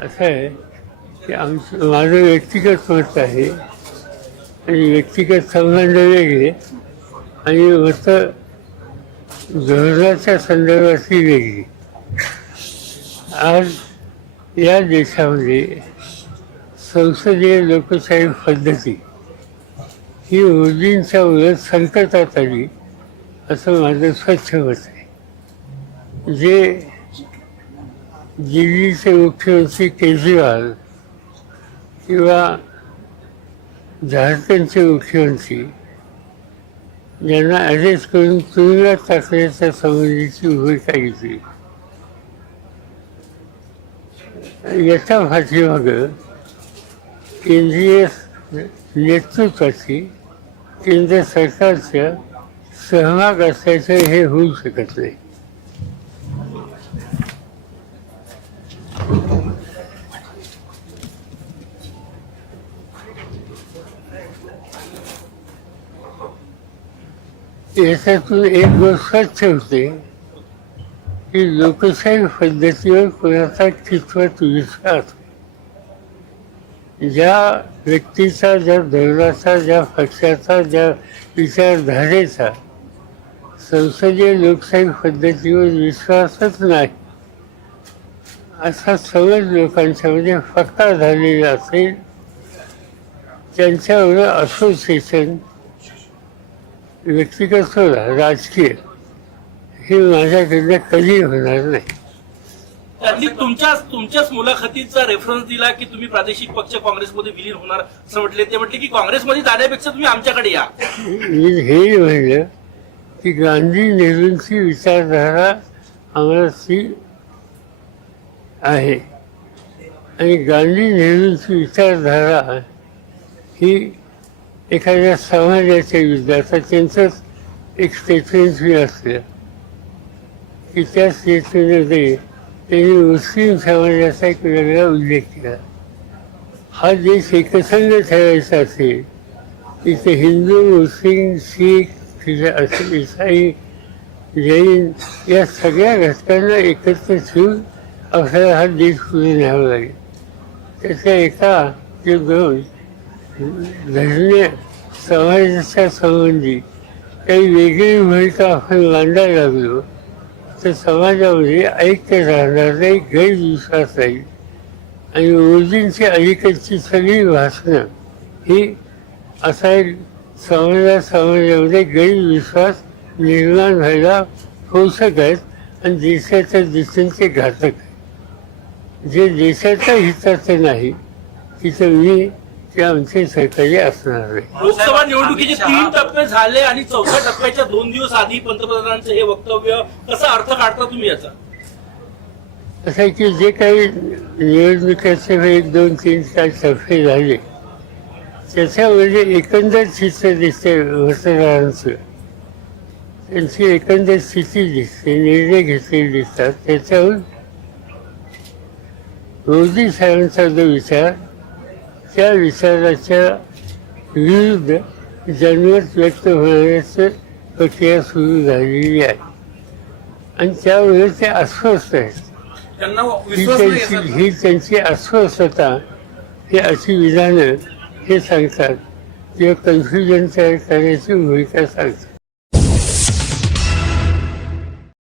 असं आहे की आमचं माझं व्यक्तिगत मत आहे आणि व्यक्तिगत संबंध वेगळे आणि मत धोरणाच्या संदर्भातली वेगळी. आज या देशामध्ये संसदीय लोकशाही पद्धती ही मोदींच्या उलट संकटात आली. असं माझं स्वच्छ होते आहे. जे दिल्लीचे मुख्यमंत्री केजरीवाल किंवा झारखंडचे मुख्यमंत्री ज्यांना अरेस्ट करून तुरुंगात टाकण्याच्या संबंधीची भूमिका घेतली. याच्या पाठीमागं केंद्रीय नेतृत्वाची केंद्र सरकारच्या सहभाग असल्याचं हे होऊ शकत नाही. याच्यातून एक गोष्ट स्वच्छ होते की लोकशाही पद्धतीवर कोणाचा कितपत विश्वास ज्या व्यक्तीचा ज्या धोरणाचा ज्या पक्षाचा ज्या विचारधारेचा संसदीय लोकशाही पद्धतीवर विश्वासच नाही. असा समज लोकांच्यामध्ये फक्ता झालेला असेल त्यांच्यावर असोसिएशन व्यक्तिगत सोडा राजकीय हे माझ्याकडनं कधी होणार नाही. त्यांनी तुमच्या तुमच्याच मुलाखतीचा रेफरन्स दिला की तुम्ही प्रादेशिक पक्ष काँग्रेसमध्ये विलीन होणार असं म्हटले. ते म्हटले की काँग्रेसमध्ये जाण्यापेक्षा तुम्ही आमच्याकडे या. मी हे म्हणलं की गांधी नेहरूंची विचारधारा आम्हाला ती आहे. आणि गांधी नेहरूंची विचारधारा ही एखाद्या समाजाच्या युद्धाचा त्यांचंच एक स्टेटमेंट मी असलं की त्या स्टेटमेंटमध्ये त्यांनी मुस्लिम समाजाचा एक वेगळा उल्लेख केला. हा देश एकसंघ ठेवायचा असेल इथे हिंदू मुस्लिम शीख ख्रिश्चन असेल इसाई जैन या सगळ्या घटकांना एकत्र ठेवून आपल्याला हा देश पुढे न्यावा लागेल. त्याच्या एका ते दोन धर्मीय समाजाच्या संबंधी काही वेगळी भूमिका आपण मांडायला लागलो तर समाजामध्ये ऐक्य राहणार नाही गैरविश्वास राहील आणि मोदींची अलीकडची सगळी भाषणं ही असा एक समाजा समाजामध्ये गैरविश्वास निर्माण व्हायला पोषक आहेत आणि देशाच्या दिशेचे घातक आहेत. जे देशाच्या हिताचं नाही तिथं मी ते आमचे सहकारी असणार नाही लोकसभा निवडणुकीचे तीन टप्पे झाले आणि चौथ्या टप्प्याच्या दोन दिवस आधी पंतप्रधानांचं हे वक्तव्य कसा अर्थ काढता तुम्ही याचा? असं आहे की जे काही निवडणुकीचे एक दोन तीन चार टप्पे झाले त्याच्यामध्ये एकंदर चित्र दिसते मतदारांचं त्यांची एकंदर स्थिती दिसते निर्णय घेतलेले दिसतात. त्याच्याहून मोदी साहेबांचा जो विचार त्या विचाराच्या विरुद्ध जनमत व्यक्त होण्याचं प्रक्रिया सुरू झालेली आहे. आणि त्यामुळे ते अस्वस्थ आहेत. ही ही त्यांची अस्वस्थता ही अशी विधानं हे सांगतात. किंवा कन्फ्युजन तयार भूमिका सांगतात.